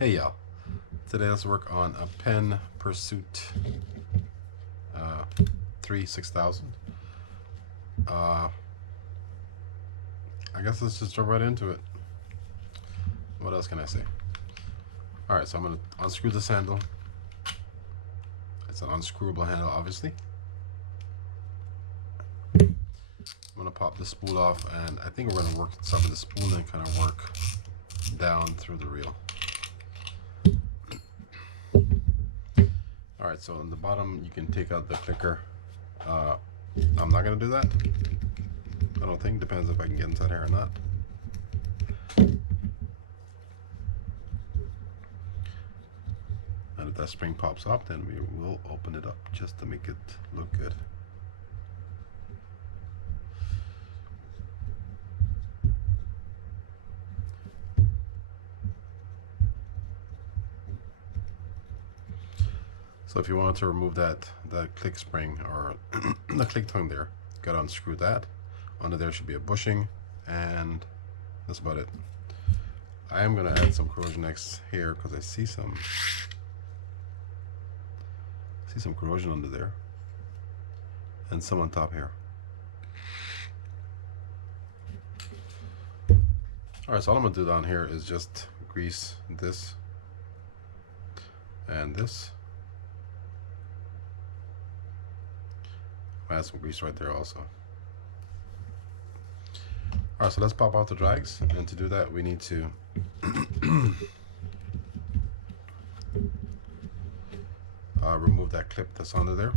Hey y'all, today let's work on a Penn Pursuit 3 6000. I guess let's just jump right into it. What else can I say? Alright, so I'm going to unscrew this handle. It's an unscrewable handle, obviously. I'm going to pop the spool off, and I think we're going to work some of the spool and kind of work down through the reel. Alright, so on the bottom you can take out the clicker. I'm not going to do that. I don't think. Depends if I can get inside here or not. And if that spring pops off, then we will open it up just to make it look good. So if you wanted to remove that click spring or the click tongue there, you gotta unscrew that. Under there should be a bushing, and that's about it. I am gonna add some corrosion X here because I see some corrosion under there, and some on top here. Alright, so all I'm gonna do down here is just grease this and this. Add some grease right there also. Alright, so let's pop out the drags, and to do that we need to remove that clip that's under there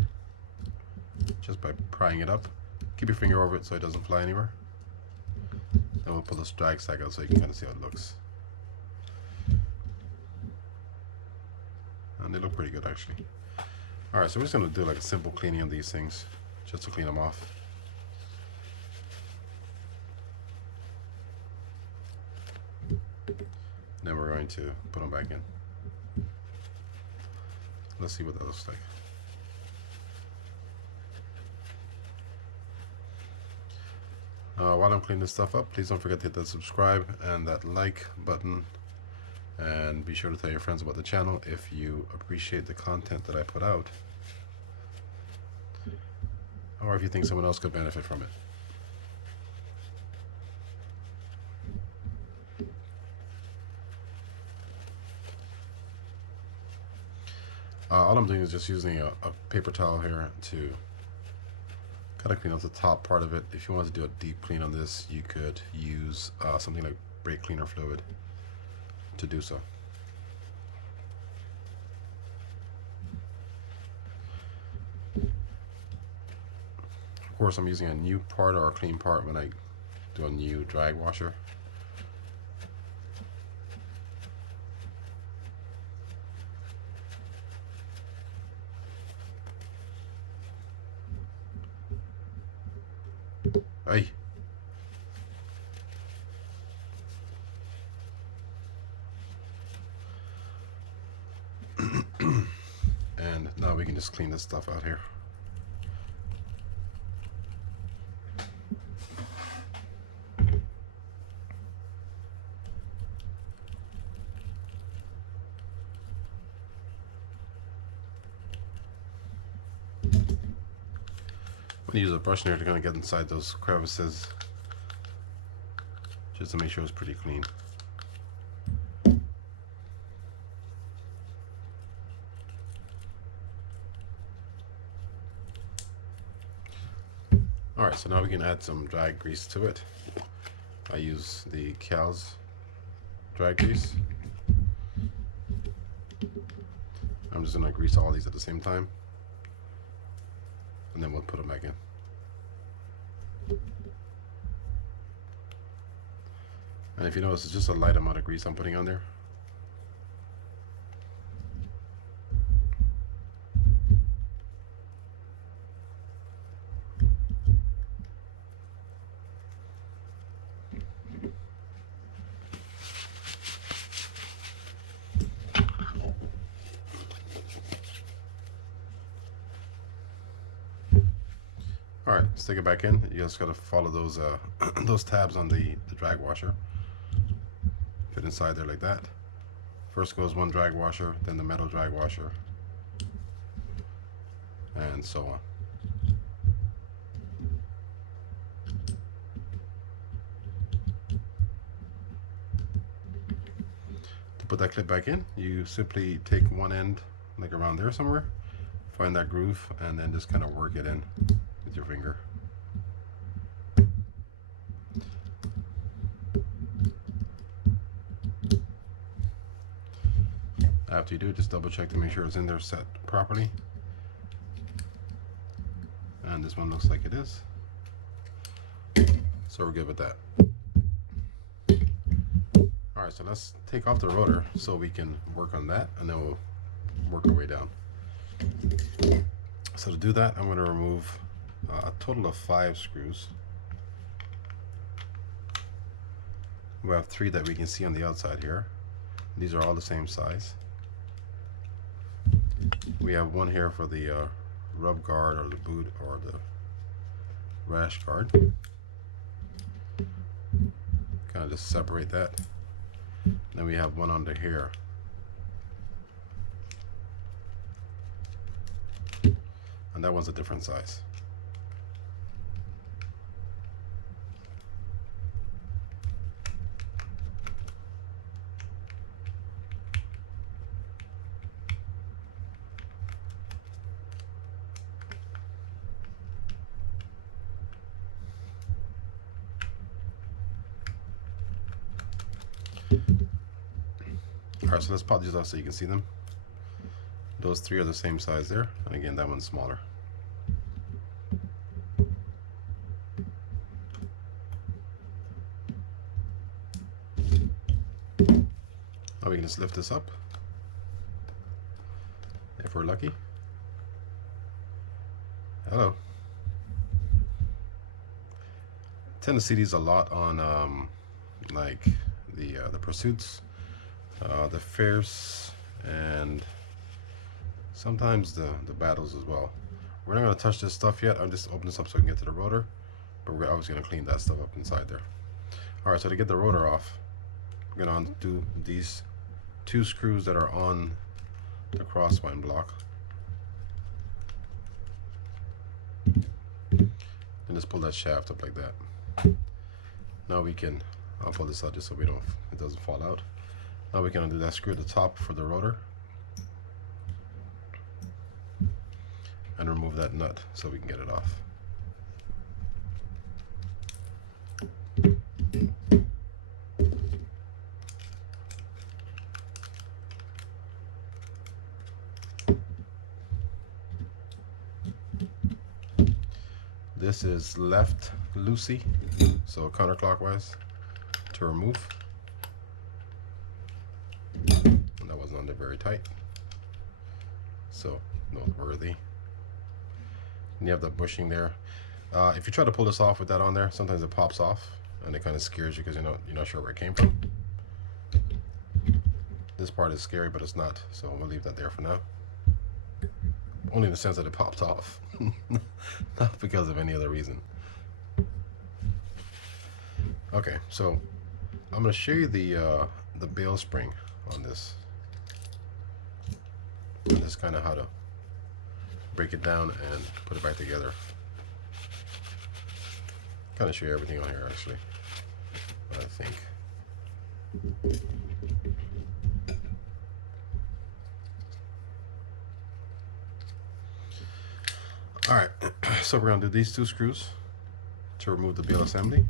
just by prying it up. Keep your finger over it so it doesn't fly anywhere. Then we'll pull this drag sack out so you can kind of see how it looks. And they look pretty good actually. Alright, so we're just going to do like a simple cleaning of these things just to clean them off. Then we're going to put them back in. Let's see what that looks like. While I'm cleaning this stuff up, please don't forget to hit that subscribe and that like button, and be sure to tell your friends about the channel if you appreciate the content that I put out, or if you think someone else could benefit from it. All I'm doing is just using a paper towel here to kind of clean up the top part of it. If you want to do a deep clean on this, you could use something like brake cleaner fluid to do so. Of course, I'm using a new part or a clean part when I do a new drag washer. Hey. And now we can just clean this stuff out here. I'm going to use a brush here to kind of get inside those crevices just to make sure it's pretty clean. Alright, so now we can add some drag grease to it. I use the Cal's drag grease. I'm just going to grease all these at the same time, and then we'll put them back in. And if you notice, it's just a light amount of grease I'm putting on there. Alright, stick it back in. You just gotta follow those those tabs on the drag washer. Fit inside there like that. First goes one drag washer, then the metal drag washer, and so on. To put that clip back in, you simply take one end, like around there somewhere, find that groove, and then just kind of work it in with your finger. After you do it, just double check to make sure it's in there set properly. And this one looks like it is. So we're good with that. Alright, so let's take off the rotor so we can work on that, and then we'll work our way down. So to do that, I'm going to remove a total of 5 screws. We have 3 that we can see on the outside here. These are all the same size. We have one here for the rub guard or the boot or the rash guard. Kind of just separate that. Then we have one under here. And that one's a different size. Alright, so let's pop these off so you can see them. Those 3 are the same size there, and again that one's smaller. Now we can just lift this up, if we're lucky. Hello. Tend to see these a lot on like the Pursuits, the Fierce, and sometimes the battles as well. We're not going to touch this stuff yet. I'm just opening this up so we can get to the rotor, but we're obviously going to clean that stuff up inside there. Alright, so to get the rotor off, we're going to undo these 2 screws that are on the crosswind block, and just pull that shaft up like that. Now we can, I'll pull this out just so it doesn't fall out. Now we can undo that screw at the top for the rotor and remove that nut so we can get it off. This is left loosey, so counterclockwise to remove. And that wasn't under very tight, so noteworthy. And you have the bushing there. If you try to pull this off with that on there, sometimes it pops off and it kind of scares you because you're not sure where it came from. This part is scary, but it's not, so we'll leave that there for now. Only in the sense that it popped off, not because of any other reason. Okay, so I'm going to show you the bail spring on this, and just kind of how to break it down and put it back together. Kind of show you everything on here actually, I think. Alright, so we're going to do these 2 screws to remove the bail assembly.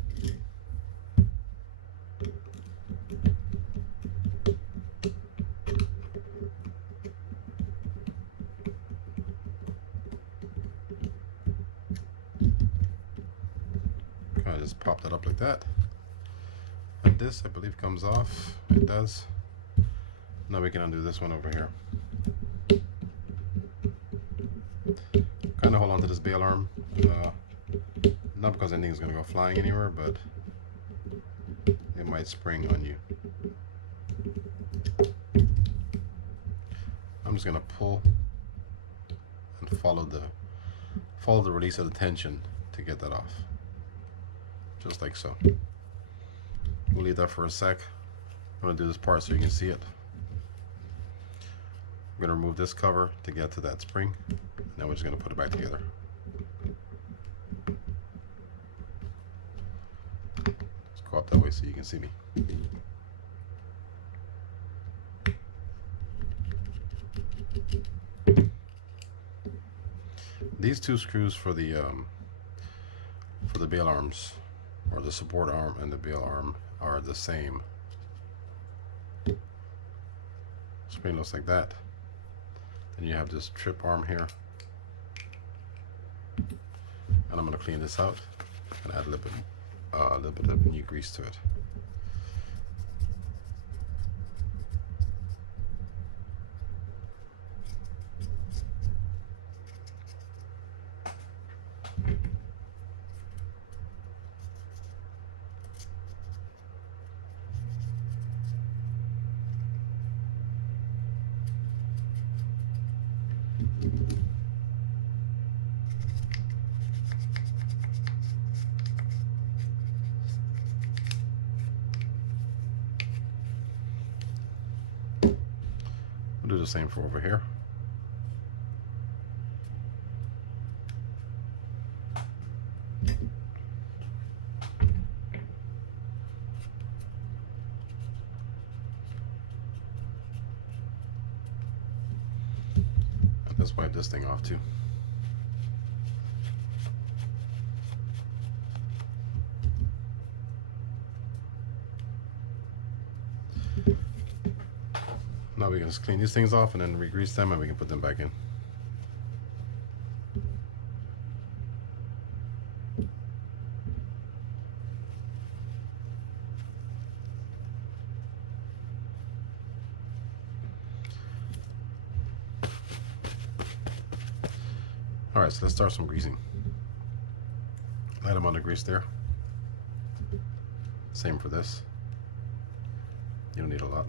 Kind of just pop that up like that. And this, I believe, comes off. It does. Now we can undo this one over here. Kind of hold on to this bail arm, not because anything's going to go flying anywhere, but it might spring on you. I'm just going to pull and follow the release of the tension to get that off, just like so. We'll leave that for a sec. I'm going to do this part so you can see it. We're going to remove this cover to get to that spring. Now we're just going to put it back together. Let's go up that way so you can see me. These two screws for the bail arms, or the support arm and the bail arm, are the same. Spring looks like that. Then you have this trip arm here, and I'm going to clean this out and add a little bit of new grease to it. We'll do the same for over here. And let's wipe this thing off too. Now we can just clean these things off and then re-grease them, and we can put them back in. Alright, so let's start some greasing. Light them on the grease there. Same for this. You don't need a lot.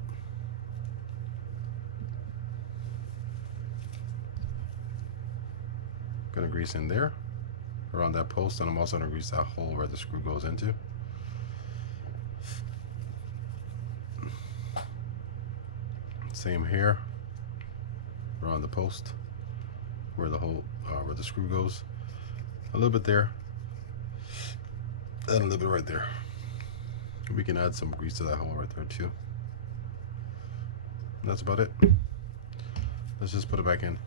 Gonna grease in there around that post, and I'm also gonna grease that hole where the screw goes into. Same here around the post where the hole where the screw goes. A little bit there and a little bit right there. We can add some grease to that hole right there too. And that's about it. Let's just put it back in.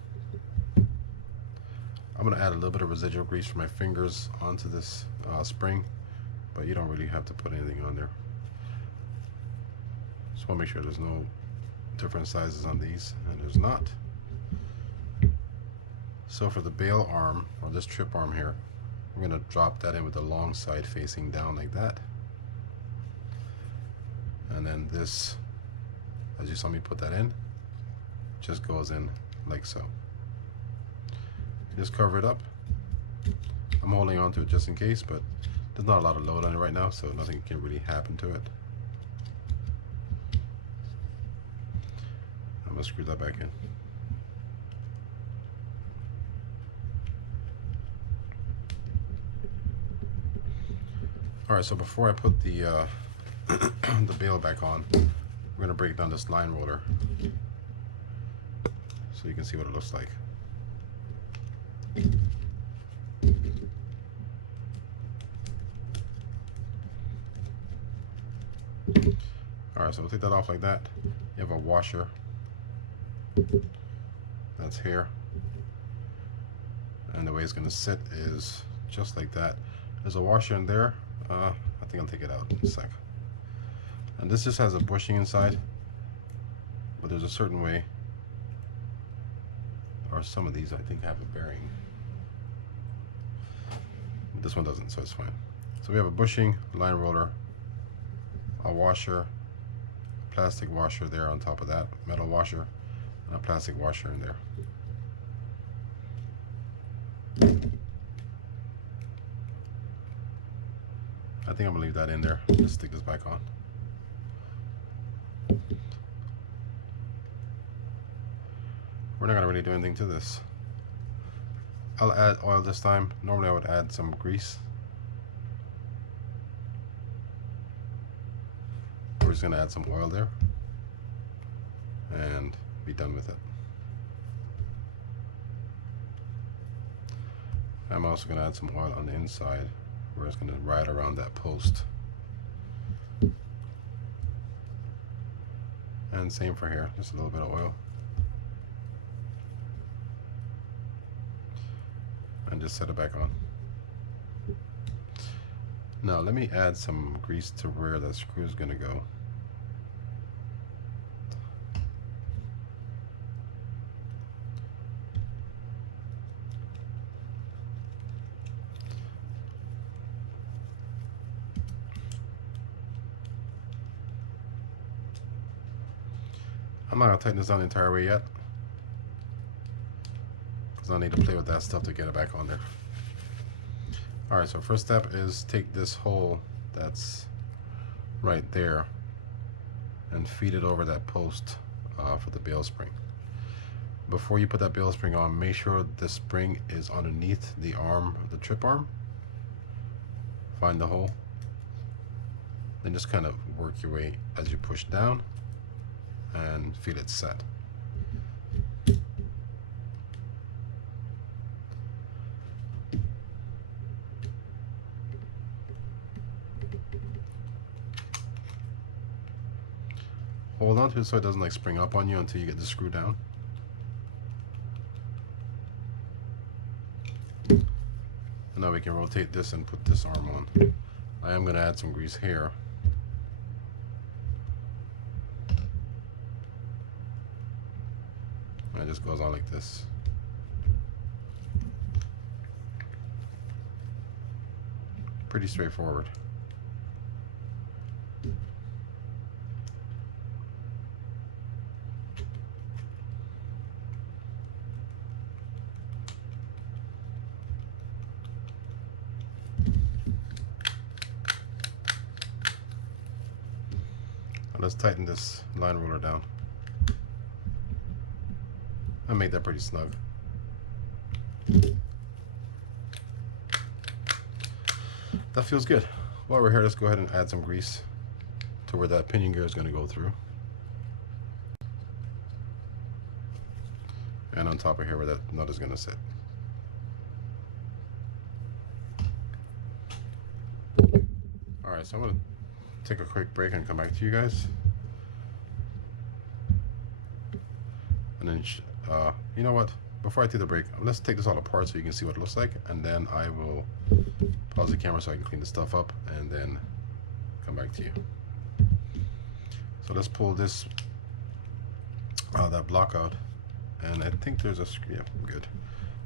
I'm going to add a little bit of residual grease for my fingers onto this spring, but you don't really have to put anything on there. Just want to make sure there's no different sizes on these, and there's not. So for the bail arm, or this trip arm here, we're going to drop that in with the long side facing down like that. And then this, as you saw me put that in, just goes in like so. Just cover it up. I'm holding on to it just in case, but there's not a lot of load on it right now, so nothing can really happen to it. I'm gonna screw that back in. Alright, so before I put the the bail back on, we're gonna break down this line roller so you can see what it looks like. Alright, so we'll take that off like that. You have a washer. That's here. And the way it's going to sit is just like that. There's a washer in there. I think I'll take it out in a sec. And this just has a bushing inside, but there's a certain way, or some of these I think have a bearing. This one doesn't, so it's fine. So we have a bushing, line roller, a washer, plastic washer there on top of that, metal washer, and a plastic washer in there. I think I'm gonna leave that in there. Let's stick this back on. We're not gonna really do anything to this. I'll add oil this time. Normally I would add some grease. We're just gonna add some oil there and be done with it. I'm also going to add some oil on the inside where it's going to ride around that post. And same for here, just a little bit of oil. And just set it back on. Now let me add some grease to where that screw is going to go. I'm not going to tighten this down the entire way yet, because I need to play with that stuff to get it back on there. Alright, so first step is take this hole that's right there and feed it over that post for the bail spring. Before you put that bail spring on, make sure the spring is underneath the arm, the trip arm. Find the hole, then just kind of work your way as you push down and feel it set. Hold on to it so it doesn't like spring up on you until you get the screw down. And now we can rotate this and put this arm on. I am going to add some grease here. And it just goes on like this. Pretty straightforward. Let's tighten this line ruler down. I made that pretty snug. That feels good. While we're here, let's go ahead and add some grease to where that pinion gear is going to go through. And on top of here where that nut is going to sit. Alright, so I'm going to take a quick break and come back to you guys. And then, you know what? Before I take the break, let's take this all apart so you can see what it looks like, and then I will pause the camera so I can clean the stuff up and then come back to you. So let's pull this that block out, and I think there's a screw. Yeah, good.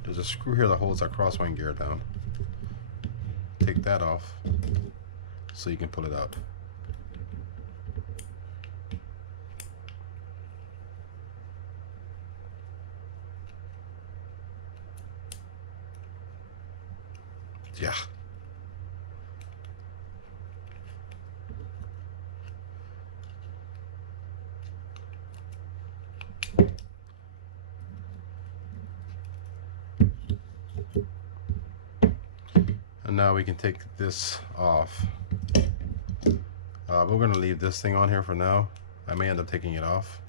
There's a screw here that holds that crosswind gear down. Take that off so you can pull it out. Yeah. And now we can take this off. We're going to leave this thing on here for now. I may end up taking it off,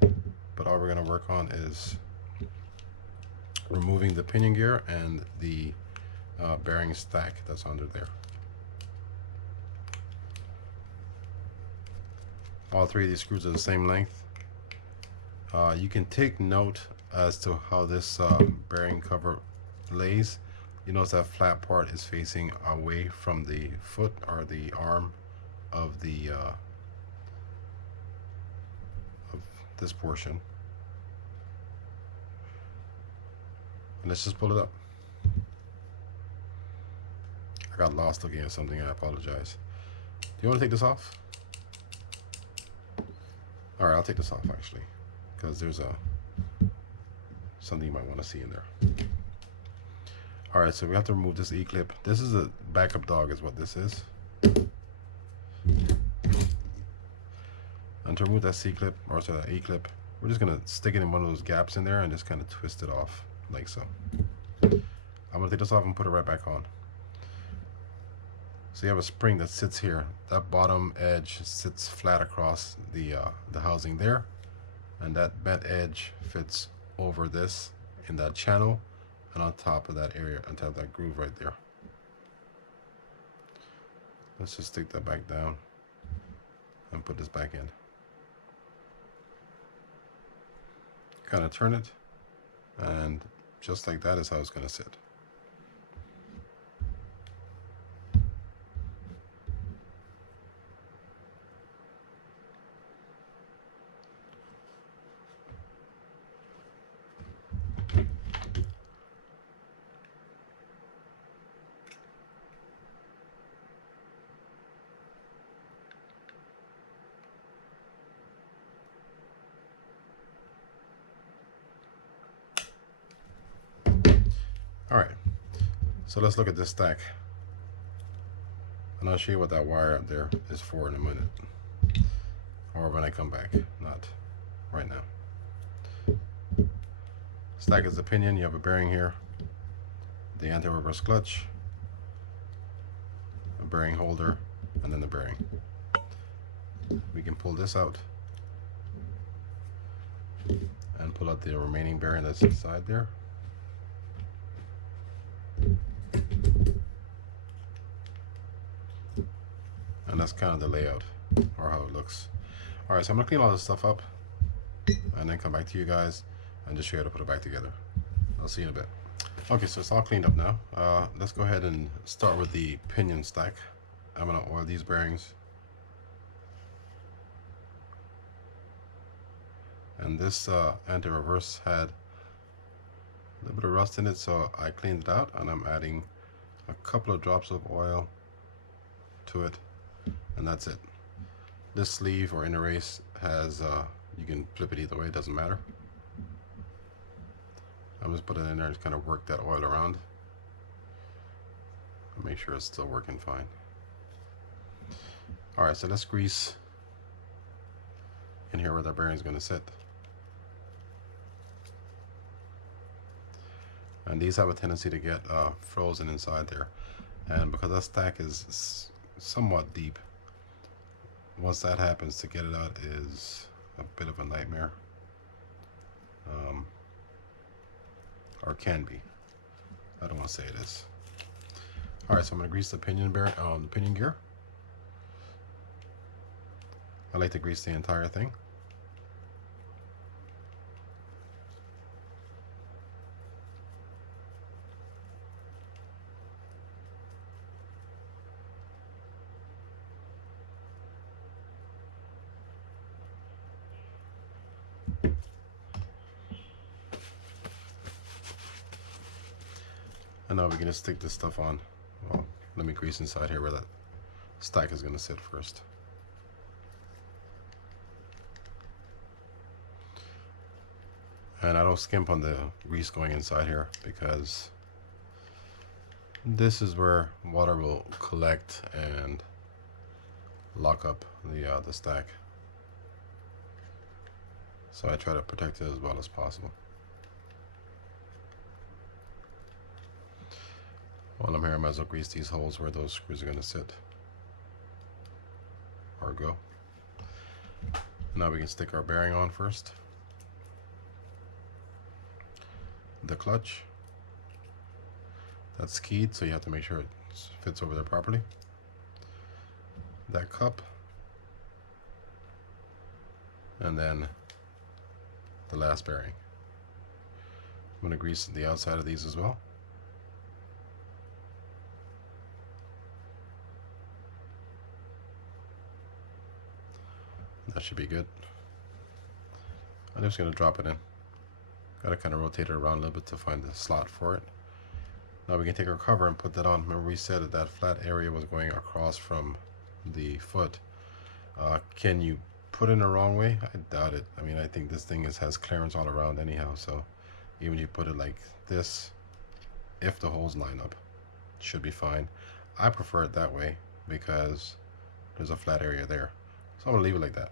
but all we're going to work on is removing the pinion gear and the bearing stack that's under there. All three of these screws are the same length. You can take note as to how this bearing cover lays. You notice that flat part is facing away from the foot or the arm of the of this portion. And let's just pull it up. I got lost looking at something. I apologize. Do you want to take this off? All right, I'll take this off actually, because there's something you might want to see in there. All right, so we have to remove this E-clip. This is a backup dog, is what this is. And to remove that C-clip, or sorry, that E-clip, we're just gonna stick it in one of those gaps in there and just kind of twist it off like so. I'm gonna take this off and put it right back on. So you have a spring that sits here. That bottom edge sits flat across the housing there, and that bent edge fits over this in that channel, and on top of that area, on top of that groove right there. Let's just stick that back down and put this back in. Kind of turn it, and just like that is how it's going to sit. All right, so let's look at this stack, and I'll show you what that wire up there is for in a minute, or when I come back, not right now. Stack is the pinion. You have a bearing here, the anti-reverse clutch, a bearing holder, and then the bearing. We can pull this out and pull out the remaining bearing that's inside there. And that's kind of the layout, or how it looks. All right, so I'm gonna clean all this stuff up and then come back to you guys and just show you how to put it back together. I'll see you in a bit. Okay, so it's all cleaned up now. Let's go ahead and start with the pinion stack. I'm gonna oil these bearings. And this anti-reverse had a little bit of rust in it, so I cleaned it out, and I'm adding a couple of drops of oil to it, and that's it. This sleeve or inner race has, you can flip it either way, it doesn't matter. I'm just putting it in there and kind of work that oil around and make sure it's still working fine. All right, so let's grease in here where that bearing is going to sit. And these have a tendency to get frozen inside there, and because that stack is somewhat deep, once that happens, to get it out is a bit of a nightmare, or can be. I don't want to say it is. All right, so I'm going to grease the pinion bearing on the pinion gear. I like to grease the entire thing. And now we're going to stick this stuff on. Well, let me grease inside here where that stack is going to sit first. And I don't skimp on the grease going inside here, because this is where water will collect and lock up the stack. So I try to protect it as well as possible. While I'm here, I might as well grease these holes where those screws are going to sit or go. Now we can stick our bearing on first. The clutch, that's keyed, so you have to make sure it fits over there properly. That cup, and then the last bearing. I'm going to grease the outside of these as well. That should be good. I'm just going to drop it in. Got to kind of rotate it around a little bit to find the slot for it. Now we can take our cover and put that on. Remember we said that that flat area was going across from the foot. Can you put it in the wrong way? I doubt it. I mean, I think this thing has clearance all around anyhow, so even if you put it like this, if the holes line up, it should be fine. I prefer it that way because there's a flat area there. So I'm going to leave it like that.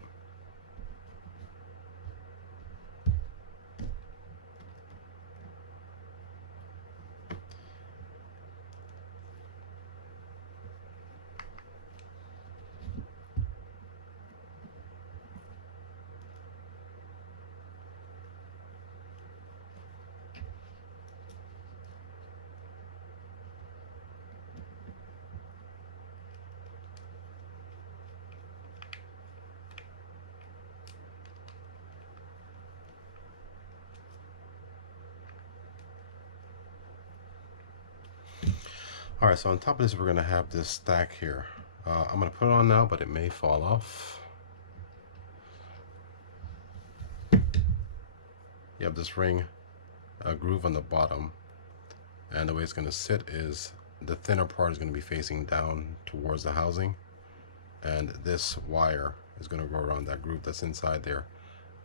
All right, so on top of this, we're gonna have this stack here. I'm gonna put it on now, but it may fall off. You have this ring groove on the bottom, and the way it's gonna sit is the thinner part is gonna be facing down towards the housing, and this wire is gonna go around that groove that's inside there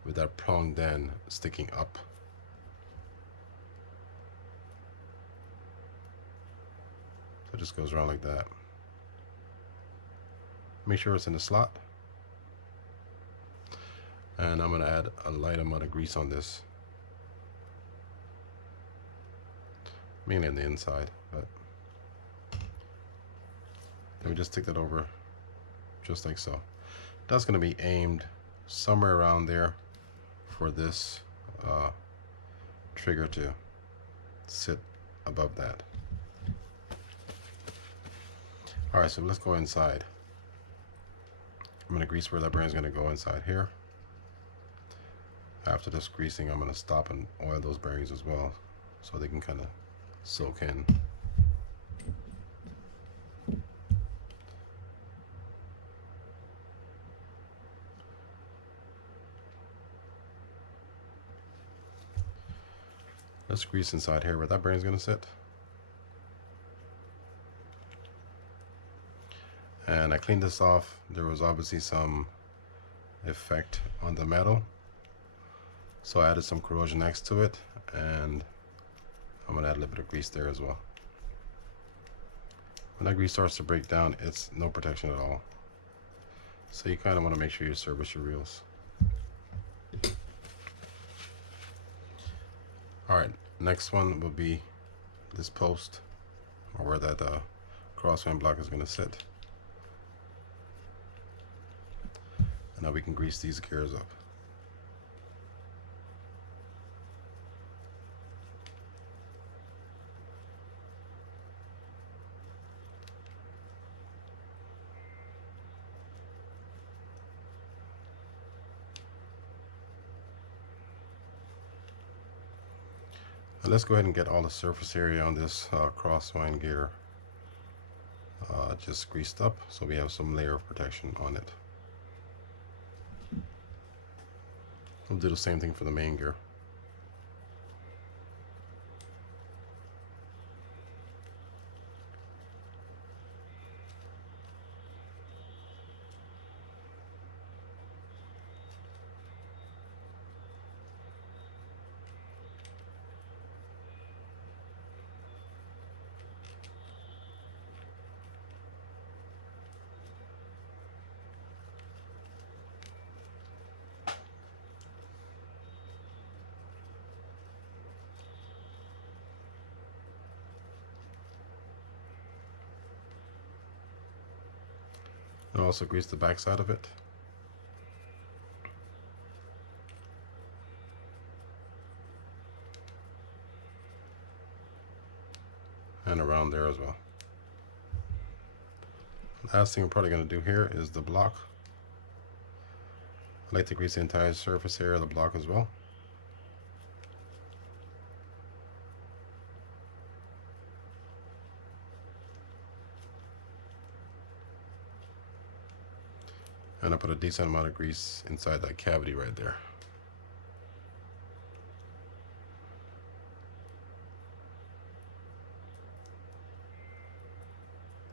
with that pronged end sticking up. So it just goes around like that. Make sure it's in the slot. And I'm going to add a light amount of grease on this. Mainly on the inside, but let me just stick that over just like so. That's going to be aimed somewhere around there for this trigger to sit above that. All right, so let's go inside. I'm going to grease where that bearing is going to go inside here. After this greasing, I'm going to stop and oil those bearings as well so they can kind of soak in. Let's grease inside here where that bearing is going to sit. And I cleaned this off. There was obviously some effect on the metal, so I added some corrosion next to it, and I'm going to add a little bit of grease there as well. When that grease starts to break down, it's no protection at all. So you kind of want to make sure you service your reels. Alright, next one will be this post, or where that crosswind block is going to sit. And now we can grease these gears up. Now let's go ahead and get all the surface area on this crosswind gear just greased up, so we have some layer of protection on it. We'll do the same thing for the main gear. And also grease the back side of it. And around there as well. Last thing we're probably going to do here is the block. I like to grease the entire surface area of the block as well. And I put a decent amount of grease inside that cavity right there.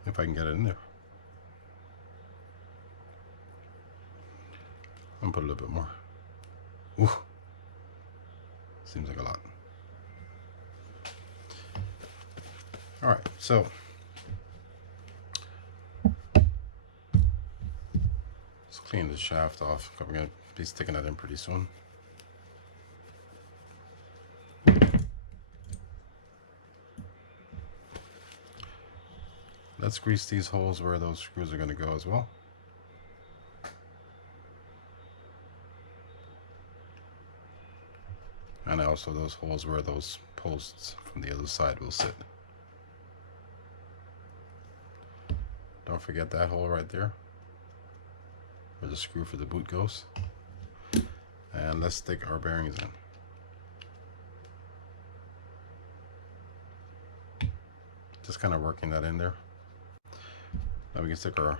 If I can get it in there. I'm gonna put a little bit more. Ooh. Seems like a lot. All right, so let's clean the shaft off. We're gonna be sticking that in pretty soon. Let's grease these holes where those screws are going to go as well. And also those holes where those posts from the other side will sit. Don't forget that hole right there, where the screw for the boot goes. And let's stick our bearings in. Just kind of working that in there. Now we can stick our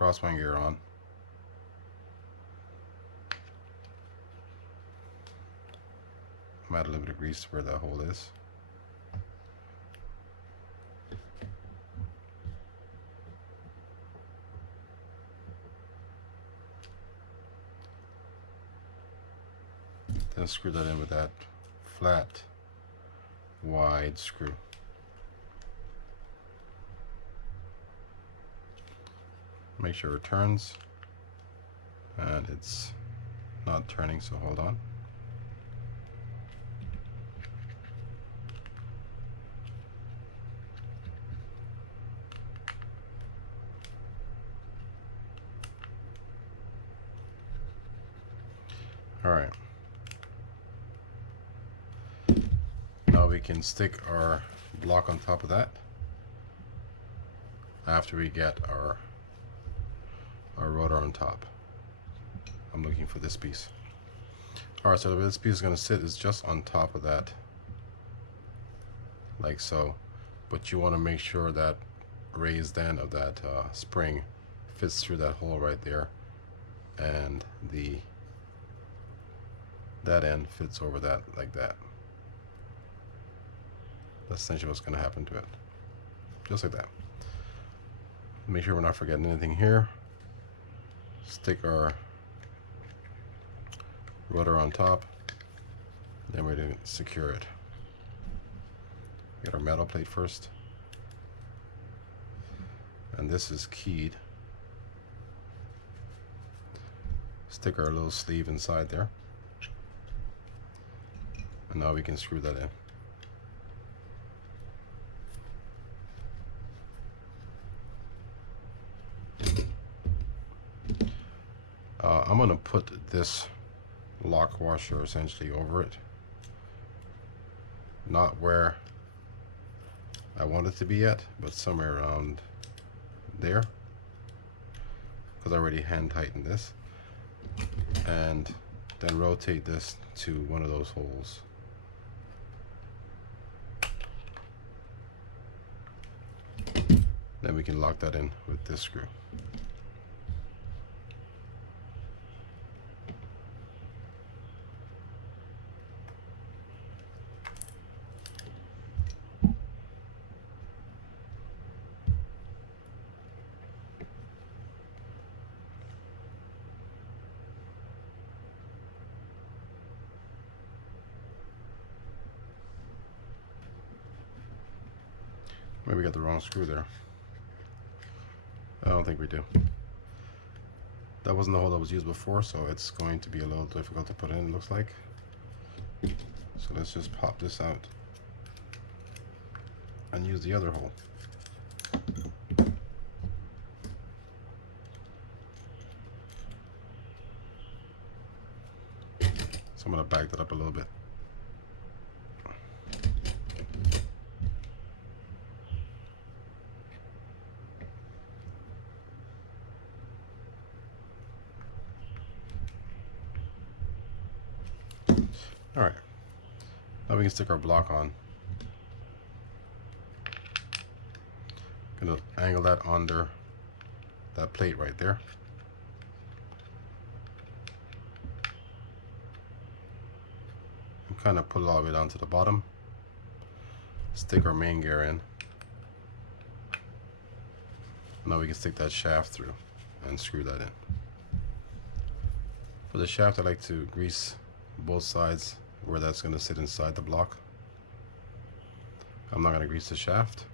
crosswind gear on. Add a little bit of grease where that hole is. Then screw that in with that flat, wide screw. Make sure it turns, and it's not turning, so hold on. All right. Now we can stick our block on top of that after we get our rotor on top. I'm looking for this piece. All right, so the way this piece is going to sit is just on top of that, like so. But you want to make sure that raised end of that spring fits through that hole right there, and that end fits over that like that. That's essentially what's going to happen to it, just like that. Make sure we're not forgetting anything here. Stick our rotor on top, then we're going to secure it. Get our metal plate first, and this is keyed. Stick our little sleeve inside there, and now we can screw that in. I'm going to put this lock washer essentially over it, not where I want it to be yet, but somewhere around there, because I already hand tightened this, and then rotate this to one of those holes. Then we can lock that in with this screw. Maybe we got the wrong screw there. I don't think we do. That wasn't the hole that was used before, so it's going to be a little difficult to put in, it looks like. So let's just pop this out and use the other hole. So I'm going to back that up a little bit. All right, now we can stick our block on. Gonna angle that under that plate right there. And kind of pull it all the way down to the bottom. Stick our main gear in. Now we can stick that shaft through and screw that in. For the shaft, I like to grease both sides where that's going to sit inside the block. I'm not going to grease the shaft.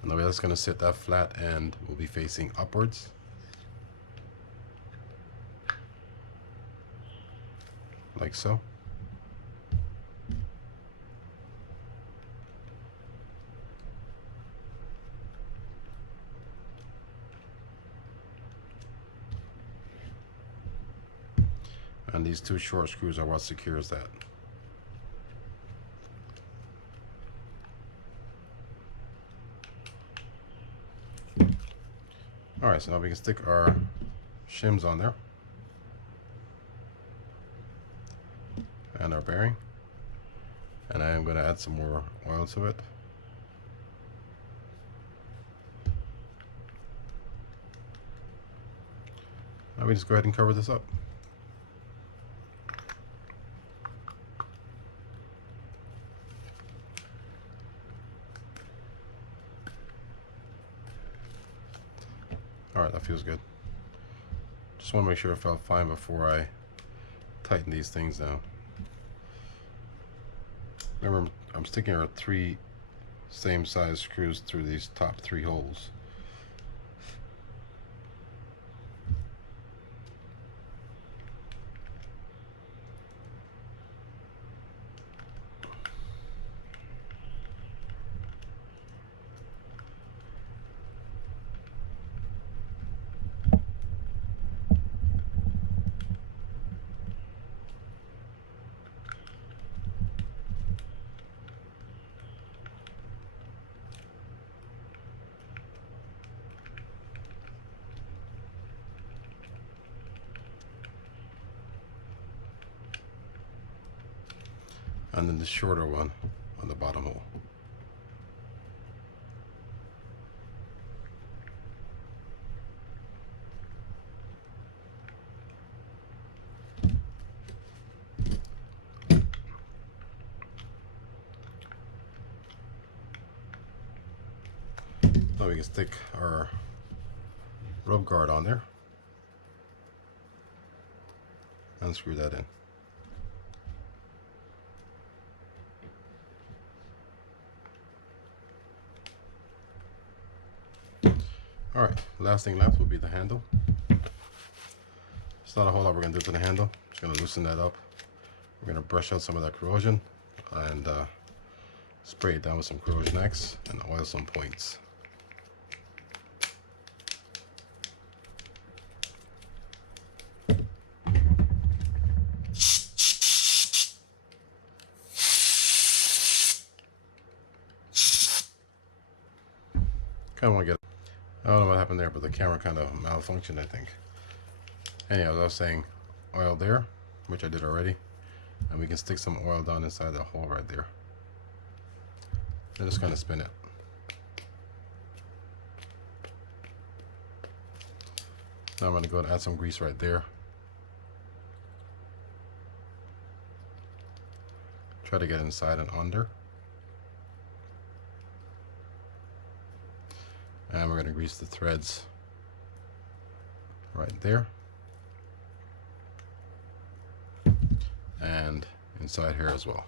And the way that's going to sit, that flat end will be facing upwards. Like so. And these two short screws are what secures that. Alright, so now we can stick our shims on there. And our bearing. And I am going to add some more oil to it. Let me just go ahead and cover this up. Alright, that feels good. Just want to make sure it felt fine before I tighten these things down. Remember, I'm sticking our 3 same size screws through these top 3 holes. And then the shorter one on the bottom hole. Now we can stick our rub guard on there and screw that in. Alright, last thing left will be the handle. It's not a whole lot we're going to do to the handle. Just going to loosen that up. We're going to brush out some of that corrosion and spray it down with some Corrosion X and oil some points. Kind of want to get, I don't know what happened there, but the camera kind of malfunctioned, I think. Anyhow, as I was saying, oil there, which I did already, and we can stick some oil down inside that hole right there. And just kind of spin it. Now I'm going to go and add some grease right there. Try to get inside and under. And we're going to grease the threads right there. And inside here as well.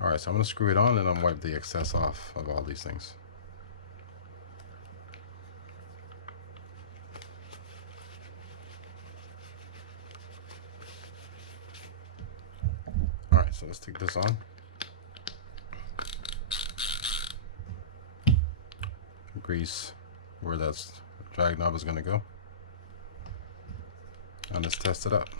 Alright, so I'm going to screw it on and I'm wipe the excess off of all these things. Alright, so let's take this on. Grease where that drag knob is going to go, and let's test it up.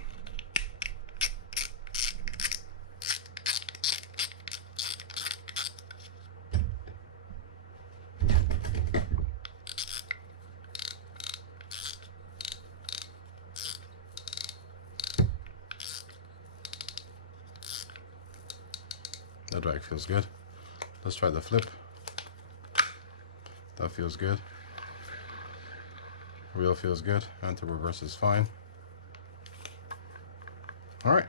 That drag feels good. Let's try the flip. That feels good. Wheel feels good. Anti-reverse is fine. Alright.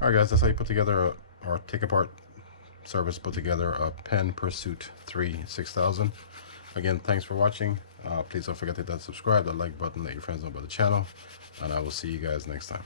Alright guys, that's how you put together or take apart service, put together a Penn Pursuit III 6000. Again, thanks for watching. Please don't forget to hit that subscribe, that like button, let your friends know about the channel, and I will see you guys next time.